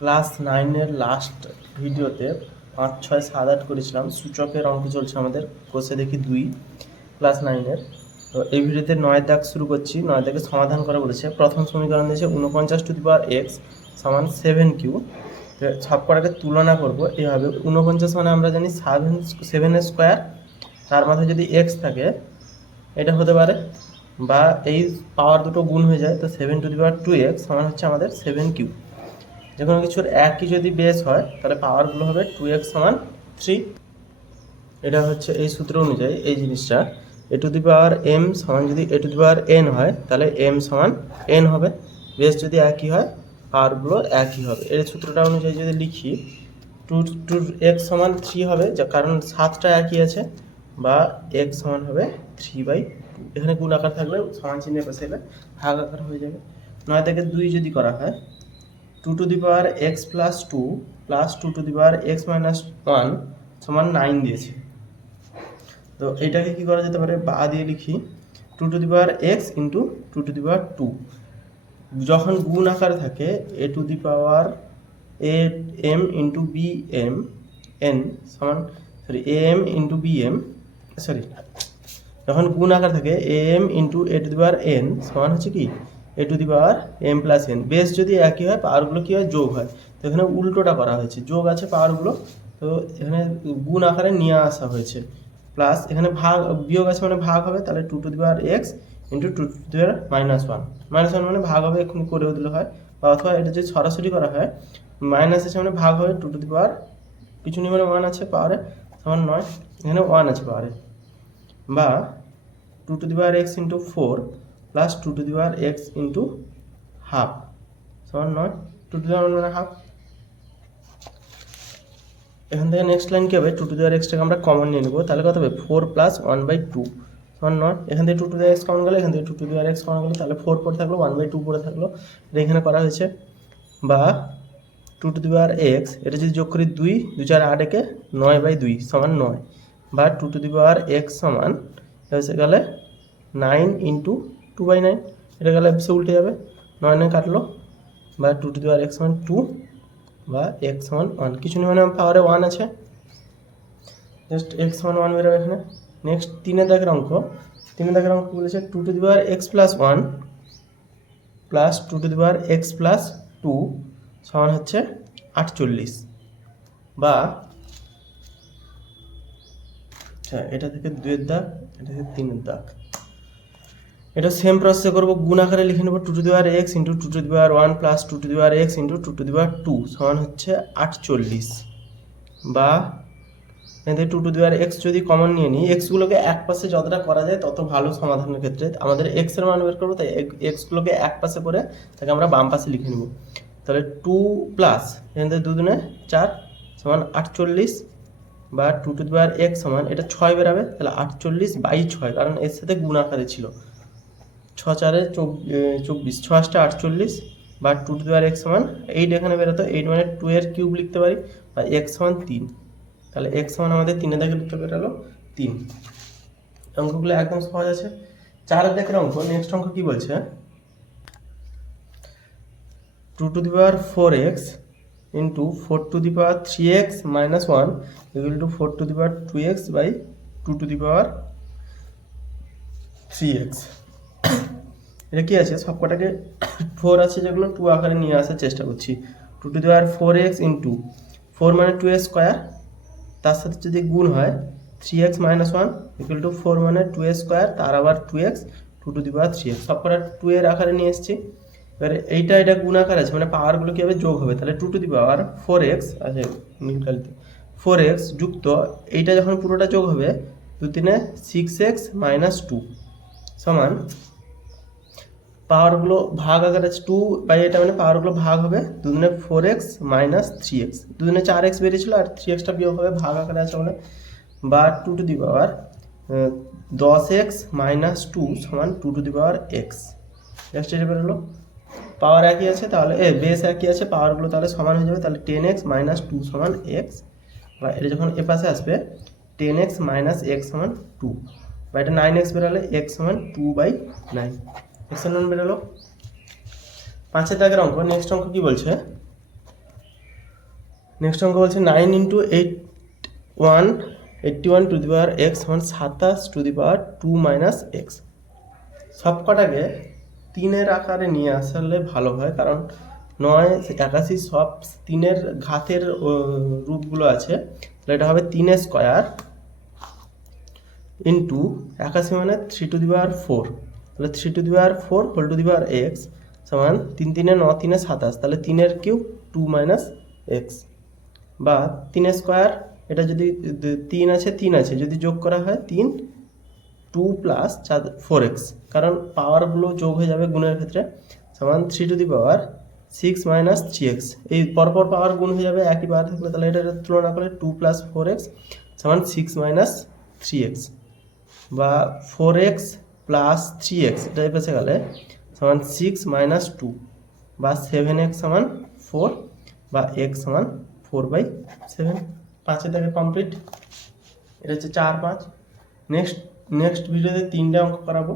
Class 9-এর last ভিডিওতে 5, 6, 7, 8 করেছিলাম। সূচকের অঙ্ক চলছে আমাদের, কোষে দেখি 2, ক্লাস 9-এর। তো এই ভিডিওতে 9 দাগ শুরু করছি। 9 দাগে সমাধান করা বলেছে। প্রথম সমীকরণ দিয়েছে 49 টু দি পাওয়ার এক্স সমান 7q। সব কটাকে তুলনা করবো এইভাবে। 49 মানে আমরা জানি 7 স্কোয়ার, তার মাথায় যদি এক্স থাকে এটা হতে পারে, বা এই পাওয়ার দুটো গুণ হয়ে যায়, তো 7 টু দি পাওয়ার 2x সমান হচ্ছে আমাদের 7q। যে কোনো কিছুর একই যদি বেস হয় তাহলে পাওয়ারগুলো হবে 2x সমান 3। এটা হচ্ছে এই সূত্র অনুযায়ী এই জিনিসটা এ টু দি পাওয়ার m সমান যদি এ টু দি পাওয়ার n হয় তাহলে m সমান n হবে। বেস যদি একই হয় পাওয়ারগুলো একই হবে। এই সূত্রটা অনুযায়ী যদি লিখি 2x সমান 3 হবে, যা কারণ 7টা একই আছে, বা x সমান হবে 3/2। এখানে গুণ আকার থাকলে সমান চিহ্নের পাশে এলে ভাগ আকার হয়ে যাবে। 9 থেকে 2 যদি করা হয় 2 to the power x plus 2 plus 2 to the power x minus 1 সমান 9 দিয়েছে। তো এইটাকে কি করা যেতে পারে, বা দিয়ে লিখি 2 to the power X into 2 to the power 2। যখন গুণ আকারে থাকে A to the power A M into B M N সমান A M into B M, যখন গুণ আকার থাকে A M into A to the power N সমান হচ্ছে কি A to the power M plus N. Base যদি একই হয় পাওয়ারগুলো কী হয়, যোগ হয়। তো এখানে উল্টোটা করা হয়েছে, যোগ আছে পাওয়ারগুলো, তো এখানে গুণ আকারে নিয়ে আসা হয়েছে। প্লাস এখানে ভাগ বিয়োগ আছে মানে ভাগ হবে, তাহলে 2 to the power X into 2 to the power -1 -1 মানে ভাগ হবে, এক্ষুনি করেও দিলে হয়। বা অথবা এটা যদি সরাসরি করা হয় মাইনাস আছে মানে ভাগ হবে, 2 টু দি পাওয়ার কিছু নেই মানে 1 আছে পাওয়ারে সমান 9, এখানে 1 আছে পাওয়ারে। বা 2 to the power X into 4 plus 2 to the power X into half সমান 9, 2 টু দি পাওয়ার মানে হাফ। এখান থেকে নেক্সট লাইন কী হবে, 2 টু দি পাওয়ার এক্সটাকে আমরা কমন নিয়ে নেবো, তাহলে কত হবে 4 প্লাস 1/2 সমান 9। এখান থেকে 2 to the power x common গেলো, এখান থেকে 2 to the power x common গেলো, তাহলে 4 পড়ে থাকলো, 1/2 পড়ে থাকলো, এটা এখানে করা হয়েছে। বা 2 টু দি পাওয়ার এক্স, এটা যদি যোগ করি 2 2 4 8 একে 9/2 সমান 9। বা 2 টু দি পাওয়ার এক্স সমান হচ্ছে গেলে 9 ইন্টু 2/9, এটা গেলে সে উল্টে যাবে, 9 কাটলো। বা 2 টু দি পাওয়ার এক্স সমান 2, বা এক্স সমান 1, কিছু নেই মানে পাওয়ারে 1 আছে, জাস্ট এক্স সমান 1 বেরোবে এখানে। নেক্সট 3 দাগের অঙ্ক। 3 দাগের অঙ্ক বলেছে 2 to the power x plus 1 plus 2 to the power x plus 2 সমান হচ্ছে 48। বা আচ্ছা, এটা থেকে 2-এর দাগ, এটা থেকে 3-এর দাগ। এটা সেম প্রসেসে করবো, গুণ আকারে লিখে নেবো 2 to the power X into 2 to the power 1 plus 2 to the power X into 2 to the power 2 সমান হচ্ছে 48। বা এখান 2 টু দি পাওয়ার এক্স যদি কমন নিয়ে নিই, এক্সগুলোকে এক পাশে যতটা করা যায় তত ভালো সমাধানের ক্ষেত্রে। আমাদের এক্সের মান বের করবো, তাই এক্সগুলোকে এক পাশে করে তাকে আমরা বাম পাশে লিখে নেব। তাহলে 2 প্লাস এখান থেকে 2 দুনে 4 সমান 48। বা 2 টু দি পাওয়ার এক্স সমান এটা 6 বেরাবে, তাহলে 48/6, কারণ এর সাথে গুণ আকারে ছিল। 6 4 24, 6 8 48। বা 2 টু দি পাওয়ার এক্স সমান 8, এখানে বেরোতো 8 মানে 2 এর কিউব লিখতে পারি, বা এক্স সমান 3। তাহলে এক্স সমান আমাদের 3 দাগের উত্তর বেরোলো 3। অঙ্কগুলো একদম সহজ আছে। 4 দাগের অঙ্ক। নেক্সট অঙ্ক কি বলছে, 2 to the power 4x into 4 to the power 3x minus 1 equal to 4 to the power 2x by 2 to the power 3x। এটা কি আছে, সব কটাকে 4 আছে যেগুলো 2 আকারে নিয়ে আসার চেষ্টা করছি। 2 to the power 4x into 4 মানে 2 স্কোয়ার, তার সাথে যদি গুণ হয় 3x মাইনাস 1 ইকুয়াল টু 4 মানে 2 স্কোয়ার, তার আবার 2x 2 to the power 3x, সব কটা 2 এর আকারে নিয়ে এসেছি। এবারে এটা গুণ আকার আছে মানে পাওয়ারগুলো কী হবে, যোগ হবে। তাহলে 2 টু দি পাওয়ার 4x আছে, 4x যুক্ত এইটা যখন পুরোটা যোগ হবে 2 3 6x মাইনাস 2 সমান পাওয়ারগুলো ভাগ আকার আছে 2 বাই এটা মানে পাওয়ারগুলো ভাগ হবে 2 দুনে 4x মাইনাস 3x, 2 দুনে 4x বেরিয়েছিল আর 3xটা বিয়োগ হবে, ভাগ আকারে আছে বলে। বা 2 to the power 10x minus 2 সমান 2 to the power x, just এটা বেরোলো। পাওয়ার একই আছে, তাহলে বেস একই আছে, পাওয়ারগুলো তাহলে সমান হয়ে যাবে, তাহলে 10x মাইনাস 2 সমান x। বা এটা যখন এ পাশে আসবে 10x মাইনাস x সমান 2, বা এটা 9x বেরোলে x সমান 2/9, এক্স এর মান বেরোলো। 5 দাগের অঙ্ক। নেক্সট অঙ্ক কি বলছে, নেক্সট অঙ্ক বলছে 9 into 81 to the power x সমান 27 to the power 2 minus X. সবকটাকে 3-এর আকারে নিয়ে আসলে ভালো হয়, কারণ 9 81 সব 3-এর ঘাতের রূপগুলো আছে, তাহলে এটা হবে 3 স্কোয়ার ইন্টু 81 মানে 3 টু দি পাওয়ার 4, তাহলে 3 to the power 4 whole to the power x সমান 3 3 9 3 27, তাহলে 3-এর কিউব 2 মাইনাস এক্স, বা 3 স্কোয়ার, এটা যদি 3 আছে 3 আছে, যদি যোগ করা হয় 3 2 প্লাস 4x, কারণ পাওয়ারগুলো যোগ হয়ে যাবে গুণের ক্ষেত্রে, সমান 3 to the power 6 minus 3x। এই পরপর পাওয়ার গুণ হয়ে যাবে একই পাওয়ার থাকলে, তাহলে এটা তুলনা করলে 2 প্লাস 4x সমান 6 মাইনাস 3x, বা 4x প্লাস 3x এটা পেছে গেলে সমান 6 মাইনাস 2, বা 7x সমান 4, বা x সমান 4/7। 5 থেকে কমপ্লিট। এটা হচ্ছে 4 5। নেক্সট ভিডিওতে 3টে অঙ্ক করাবো।